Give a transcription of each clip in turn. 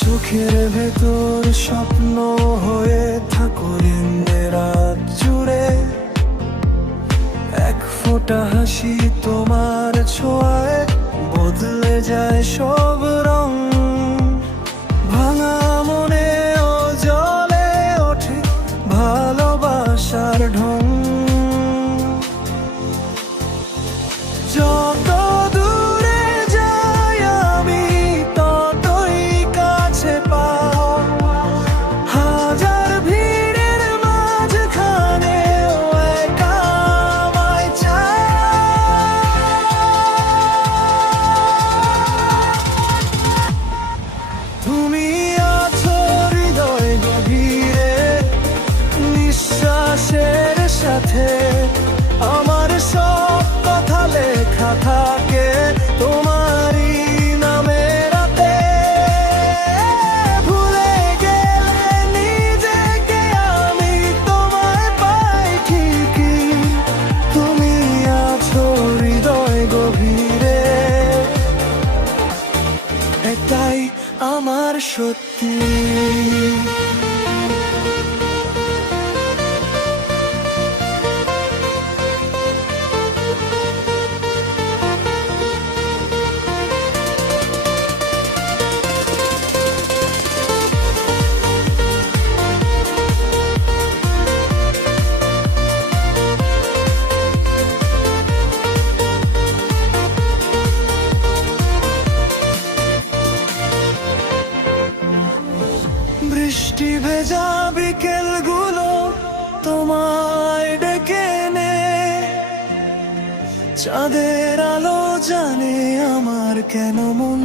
চোখের ভেতর স্বপ্ন হয়ে থাকো রাত জুড়ে। এক ফোঁটা হাসি তোমার ছোঁয়ায় বদলে যায় সব রং। ভাঙা মনেও জ্বলে ওঠে ভালোবাসার ঢং। যত দূরে যাই আমি ততই কাছে পাই। হাজার ভিড়ের মাঝখানে একা আমায় চাই। তুমি আছো হৃদয় গভীরে, নিঃশ্বাসের সাথে আমার সব কথা লেখা থাকে তোমারই নামে রাতে। ভুলে গেলে নিজেকে আমি তোমায় পাই ঠিকই। তুমি আছো হৃদয় গভীরে, এটাই আমার সত্যি। বৃষ্টি ভেজা বিকেলগুলো তোমায় ডেকে নে। চাঁদের আলো জানে আমার কেন মন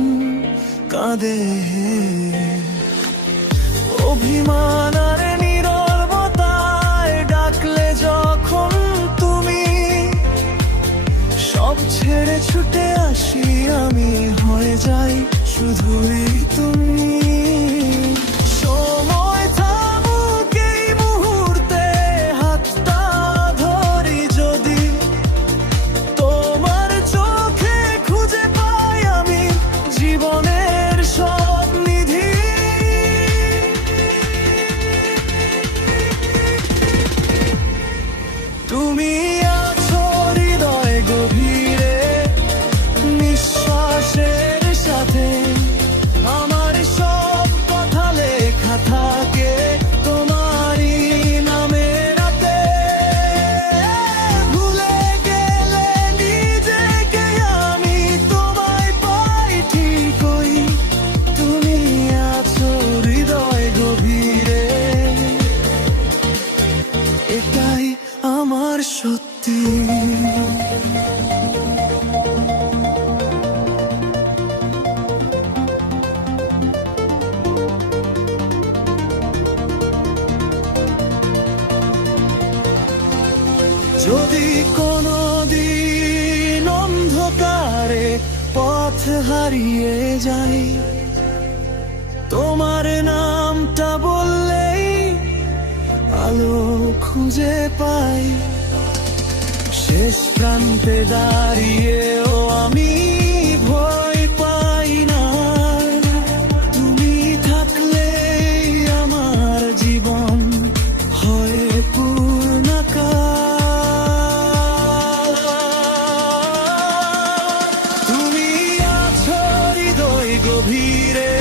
কাঁদে। অভিমান আর নীরবতায় ডাকলে যখন তুমি, সব ছেড়ে ছুটে আসি আমি, হয়ে যাই শুধুই তুমি। তুমি আছো হৃদয় গভীরে, নিঃশ্বাসের সাথে আমার সব কথা লেখা থাকে তোমারই নামে রাতে। ভুলে গেলে নিজেকে আমি তোমায় পাই ঠিকই। তুমি আছো হৃদয় গভীরে, এটাই আমার সত্যি। যদি কোনোদিন অন্ধকারে পথ হারিয়ে যাই, তোমার নামটা বললেই আলো খুঁজে পাই। শেষ প্রান্তে দাঁড়িয়েও আমি ভয় পাই না। তুমি থাকলেই আমার জীবন হয় পূর্ণকাল। তুমি আছো হৃদয় গভীরে,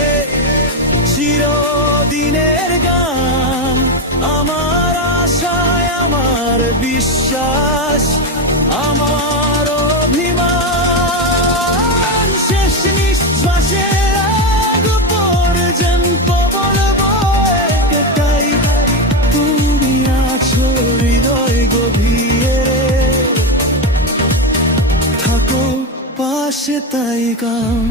চিরদিনের গান আমার আশায়, আমার বিশ্বাস, আমার অভিমান। শেষ নিঃশ্বাসের আগ পর্যন্ত বলবো একটাই, তুমি আছো হৃদয় গভীরে, থাকো পাশে তাই গান।